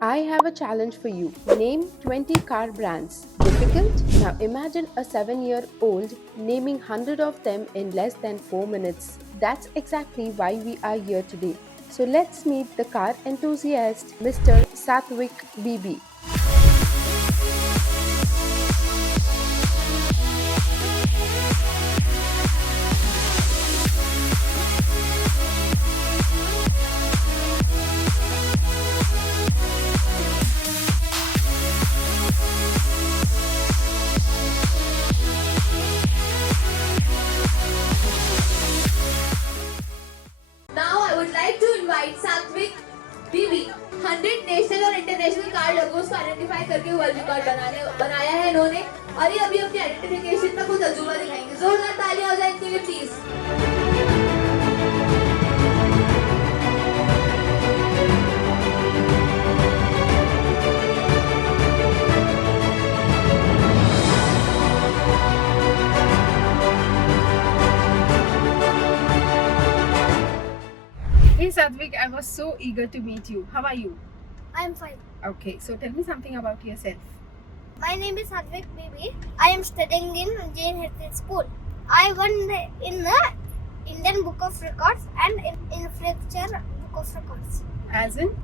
I have a challenge for you. Name 20 car brands. Difficult? Now imagine a 7-year-old naming 100 of them in less than 4 minutes. That's exactly why we are here today. So let's meet the car enthusiast, Mr. Satvik BB. Now I would like to invite Satvik BB 100 national और international car logos को identify करके world record बनाया है इन्होंने और ये अभी अपनी आइडेंटिफिकेशन का कुछ अजूबा दिखाएंगे। जोरदार तालियां हो जाए इनके लिए please. Hey Satvik, I was so eager to meet you. How are you? I'm fine. Okay, so tell me something about yourself. My name is Advik Bibi. I am studying in Jain Heritage School. I won in the Indian Book of Records and in Infrastructure Book of Records. As in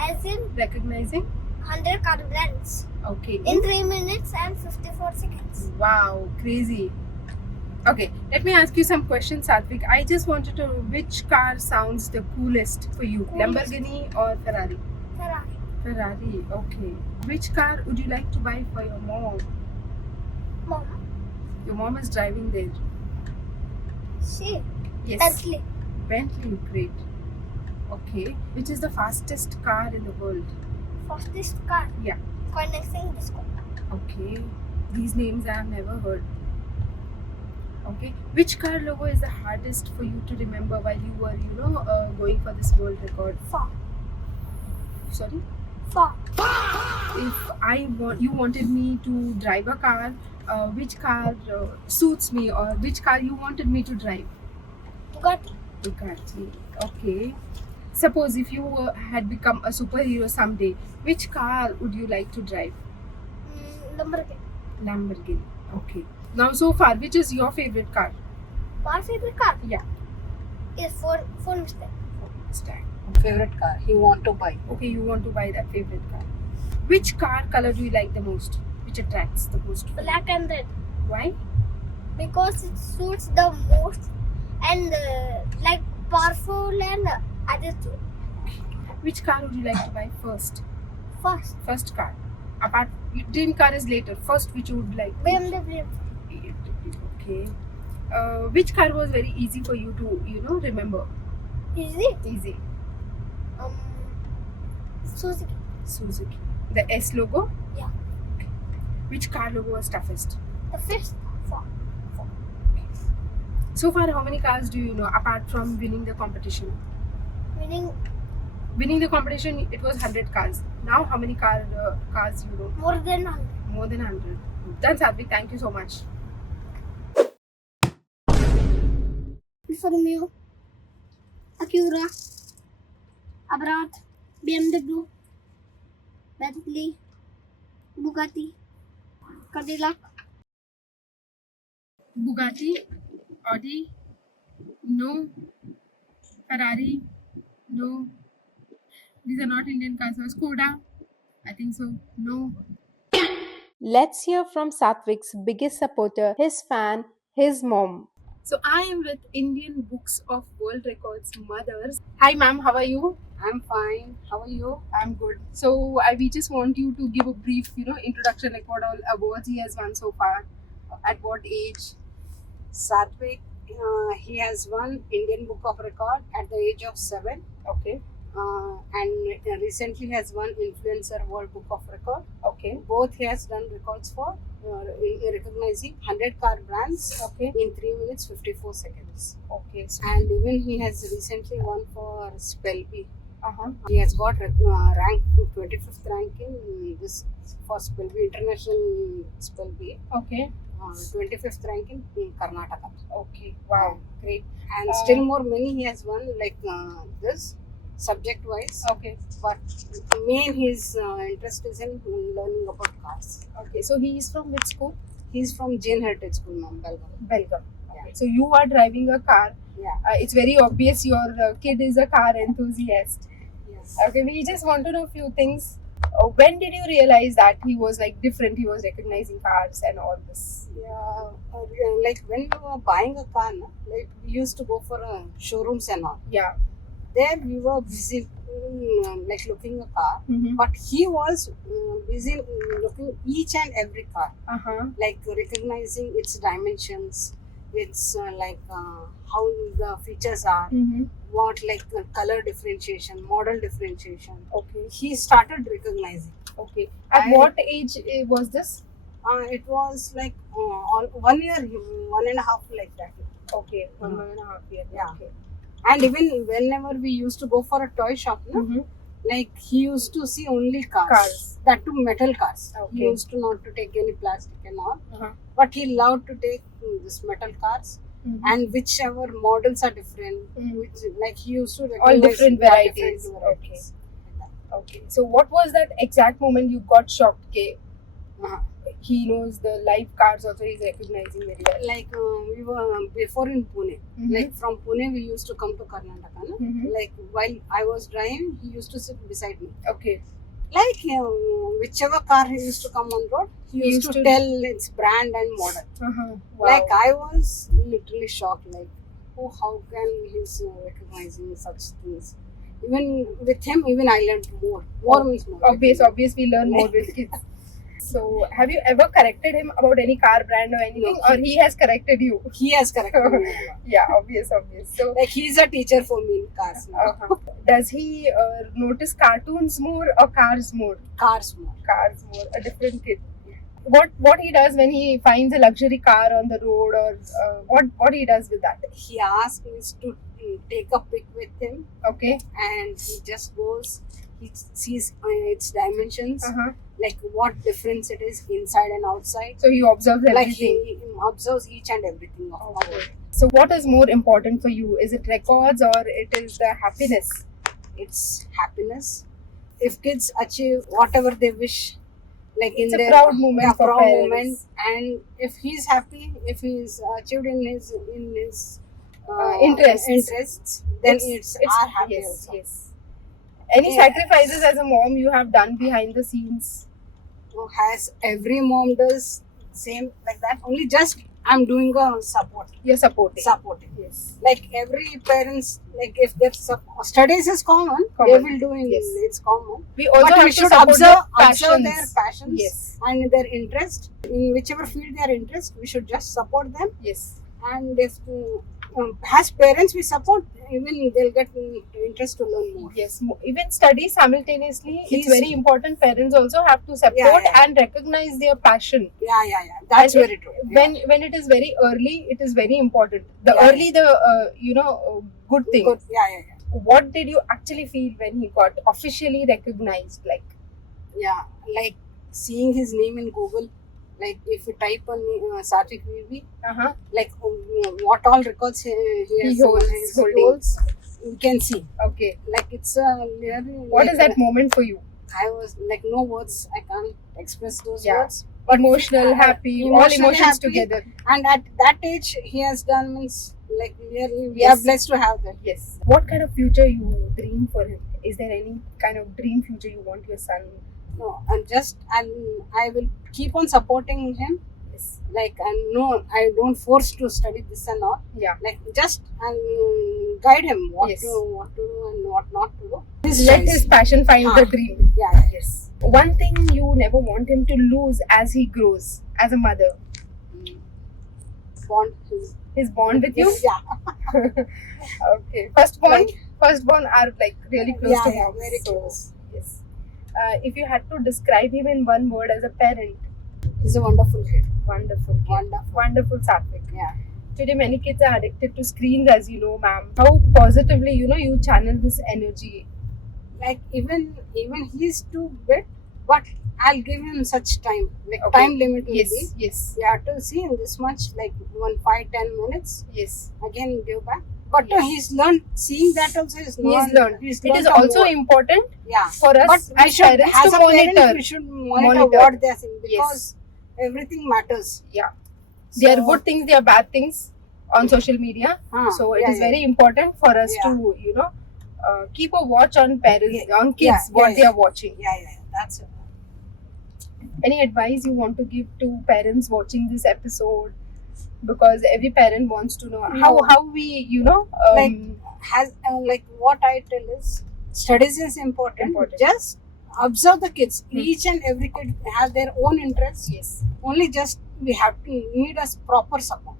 As in recognizing? 100 car brands Okay. in 3 minutes and 54 seconds. Wow, crazy. Okay, let me ask you some questions, Satvik. I just wanted to know which car sounds the coolest for you, Coolest. Lamborghini or Ferrari? Ferrari. Ferrari, okay. Which car would you like to buy for your mom? Mom. Your mom is driving there. She. Yes. Bentley. Bentley, great. Okay, which is the fastest car in the world? Fastest car. Yeah. Connecting disco. Okay, these names I have never heard. Okay, which car logo is the hardest for you to remember while you were, going for this world record? Far. Sorry? Far. If you wanted me to drive a car, which car suits me, or which car you wanted me to drive? Bugatti. Bugatti. Okay. Suppose if you had become a superhero someday, which car would you like to drive? Lamborghini. Lamborghini. Okay. Now, so far, which is your favorite car? My favorite car Yeah. is Ford Mustang. Mustang. Favorite car he want to buy. Okay, you want to buy that favorite car. Which car color do you like the most? Which attracts the most? Black and red. Why? Because it suits the most and like powerful and attitude. Which car would you like to buy first? First, First car. Apart, dream car is later. First, which you would like? BMW. Okay. Which car was very easy for you to, remember? Easy. Easy. Suzuki. Suzuki. The S logo? Yeah. Okay. Which car logo was toughest? The fifth. Ford. So far, how many cars do you know apart from winning the competition? Meaning Winning the competition, it was 100 cars. Now, how many cars you know? more than 100. More than 100. Done, Satvik. Thank you so much. Alfa Romeo, Acura, Abarth, BMW, Bentley, Bugatti, Cadillac, Bugatti, Audi, no. Ferrari, no. These are not Indian cars. So Skoda, I think so. No. Let's hear from Satvik's biggest supporter, his fan, his mom. So I am with Indian Books of World Records mothers. Hi ma'am, how are you? I'm fine. How are you? I'm good. So we just want you to give a brief, introduction, like what all awards he has won so far, at what age. Satvik, he has won Indian Book of Record at the age of 7, Okay. and recently has won Influencer World Book of Record. Okay. Both he has done records for recognizing 100 car brands Okay. in 3 minutes 54 seconds. Okay. So, And even he has recently won for Spellbee. uh-huh. He has got rank 25th rank in this for Spellbee International Spellbee. Okay. 25th rank in Karnataka. Okay. Wow. Great. And still more many he has won like this subject wise. Okay. But main his interest is in learning about cars. Okay. So he is from which school? He's from Jain Heritage School, ma'am, Belgaum. Belgaum. Yeah. Okay. So you are driving a car. Yeah. It's very obvious your kid is a car enthusiast. Yes. Okay, we just want to know a few things. When did you realize that he was like different? He was recognizing cars and all this. Yeah. Like when we were buying a car, no, like we used to go for showrooms and all. Yeah. There we were busy like looking a car, Mm-hmm. but he was busy looking each and every car, like recognizing its dimensions, its how the features are, Mm-hmm. what like color differentiation, model differentiation. Okay. He started recognizing. Okay. At what age was this? It was like on 1 year, 1.5 like that. Okay, 1.5 years. Yeah. Okay. And even whenever we used to go for a toy shop, no, Mm-hmm. like he used to see only cars. Cars. That too metal cars. Okay. He used to not to take any plastic and all, Uh-huh. but he loved to take this metal cars, Mm-hmm. and whichever models are different, Mm. which like he used to All recognize different the varieties. different varieties. Okay. So what was that exact moment you got shocked? Okay, Uh-huh. he knows the live cars also. He's recognizing very well. Like we were before in Pune. Mhm. Like from Pune we used to come to Karnataka. No? Mhm. Like while I was driving, he used to sit beside me. Okay. Like whichever car he used to come on road, he used to tell its brand and model. Uh-huh. Wow. Like I was literally shocked. Like, oh, how can he's recognizing such things? Even with him, even I learned more. More means more. Obvious. We learn more with kids. So, have you ever corrected him about any car brand or anything, No. or he has corrected you? He has corrected me. Yeah, obvious. So, Like he's a teacher for me in cars. Now. does he notice cartoons more or cars more? Cars more. Cars more. A different kid. What he does when he finds a luxury car on the road, or what he does with that? He asked me to take a pic with him, Okay. and he just goes. He sees its dimensions, Uh-huh. like what difference it is inside and outside. So he observes Like everything. he observes each and everything of Okay. it. So what is more important for you? Is it records or it is the happiness? It's happiness. If kids achieve whatever they wish, like It's in a their proud moment for proud parents. moment, and if he's happy, if he's achieved in his interests, then it's our happy yes, also. yes. Any Yeah. sacrifices as a mom you have done behind the scenes? So has every mom does same like that. Only just I'm doing a supporting. Yes. Like every parents, like if their studies is common, they Common. will do in Yes. it's common. We also But have we to should support observe their passions. passions Yes. and their interest. In whichever field they are interest, we should just support them. Yes. And if as parents we support, even they'll get interest to learn more. Yes. Even study simultaneously. It's He's- very important. Parents also have to support Yeah. and recognize their passion. Yeah. That's And very true. Yeah. When it is very early, it is very important. The Yeah, early, good thing. Good. Yeah. What did you actually feel when he got officially recognized? Yeah, like seeing his name in Google, like if you type on Satvik VV, like what all records he holds. you can see. Okay. Like it's really. What like, is that moment for you? I was like no words. I can't express those Yeah. words. Emotional, happy, all Emotional, emotions happy. together. And at that age, he has done means like really we Yes. are blessed to have that. Yes. What kind of future you dream for him? Is there any kind of dream future you want your son? No, and I will keep on supporting him. Yes. Like no, I don't force to study this and all. Yeah. Like just and guide him what Yes. to do and what not to do. Let his passion find Ah. the dream. Yeah. Yes. One thing you never want him to lose as he grows, as a mother. Bond. His bond with you? Yeah. Okay. Firstborn Right. are like really close Yeah, to yeah, mom. very So, close. yes. If you had to describe him in one word as a parent, He's a wonderful kid. wonderful kid. Wonderful. Wonderful Satvik. Yeah. Today many kids are addicted to screens, as you know, ma'am. How positively, you channel this energy. Like even he's too bit, but I'll give him such time. Like Okay. time limit will Yes, be. yes, We have to see in this much, like 5-10 minutes. yes. Again give back. But Yes. he's learned. Seeing that also is He has learned. He's It is a also more. important Yeah. for us But we as should, parents as to a parent, monitor. we should monitor Monitor. what they are saying, Yes. because everything matters. Yeah. There are So- good things, there are bad things on social media. So it yeah, is yeah. very important for us Yeah. to, keep a watch on parents, Yeah. on kids, Yeah, what yeah, they yeah. are watching. Yeah. That's it. Any advice you want to give to parents watching this episode? Because every parent wants to know No. how we, Like like what I tell is, studies is important. Important. Just observe the kids. Hmm. Each and every kid has their own interests. yes. Only just we have to need us proper support.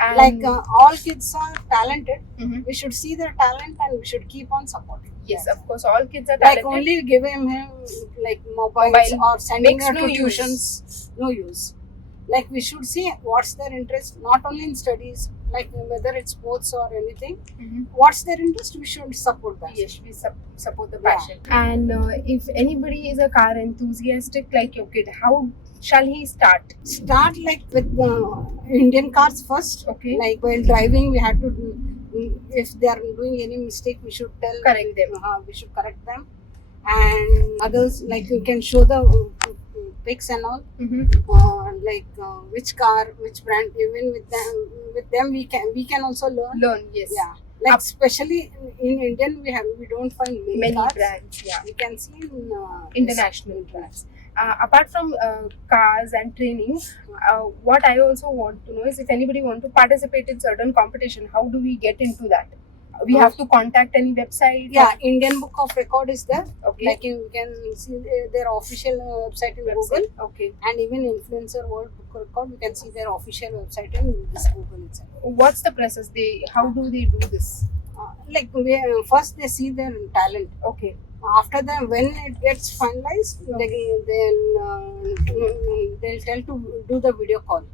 And, Like all kids are talented. Mhm. We should see their talent and we should keep on supporting. Yes, That's of course, all kids are like talented. only giving him like mobiles Mobile or sending makes her no to use. tuitions, no use. Like we should see what's their interest, not only in studies, like whether it's sports or anything. Mhm. What's their interest, we should support that. Yes, we support the Yeah. passion. And if anybody is a car enthusiastic like your kid, how shall he start? Start like with Indian cars first. Okay. Like while driving, we have to do, if they are doing any mistake, we should Correct them. We should correct them. And others, like we can show the pics and all. Which car, which brand. Even with them we can also learn. Yes. Yeah. Like especially in Indian, we don't find many cars. brands. Yeah. We can see in International brands. Apart from cars and training, what I also want to know is if anybody want to participate in certain competition, how do we get into that? We have to contact any website? Yeah, Indian Book of Record is there. Okay. Like you can see their official website in Google, Okay. and even Influencer World Book of Record, you can see their official website in this Google itself. What's the process? How do they do this? First they see their talent. Okay. After that, when it gets finalized, they'll tell to do the video call.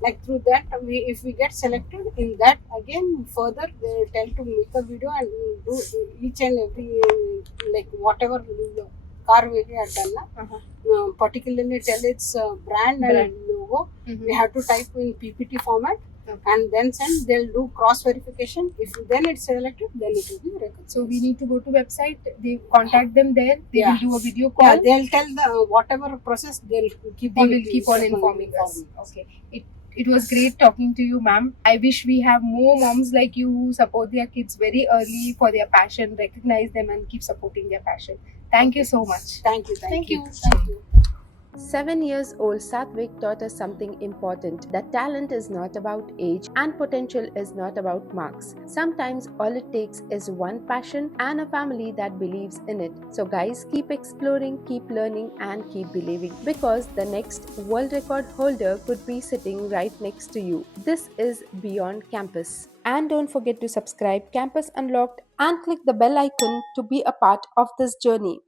Like through that, if we get selected in that, again further they'll tell to make a video and do each and every like whatever car we have done. Particularly tell its brand and logo. Mhm. We have to type in PPT format. Okay. And then send. They'll do cross verification. If then it's selected, then it will be recognized. So we need to go to website. They contact them there. They Yeah. will do a video call. Yeah, they'll tell the whatever process. They'll keep. They will keep on informing us. Okay. It was great talking to you, ma'am. I wish we have more moms like you who support their kids very early for their passion, recognize them, and keep supporting their passion. Thank you so much. Thank you. Thank you. Thank you. 7 years old Satvik taught us something important, that talent is not about age and potential is not about marks. Sometimes all it takes is one passion and a family that believes in it. So guys, keep exploring, keep learning and keep believing, because the next world record holder could be sitting right next to you. This is Beyond Campus. And don't forget to subscribe Campus Unlocked and click the bell icon to be a part of this journey.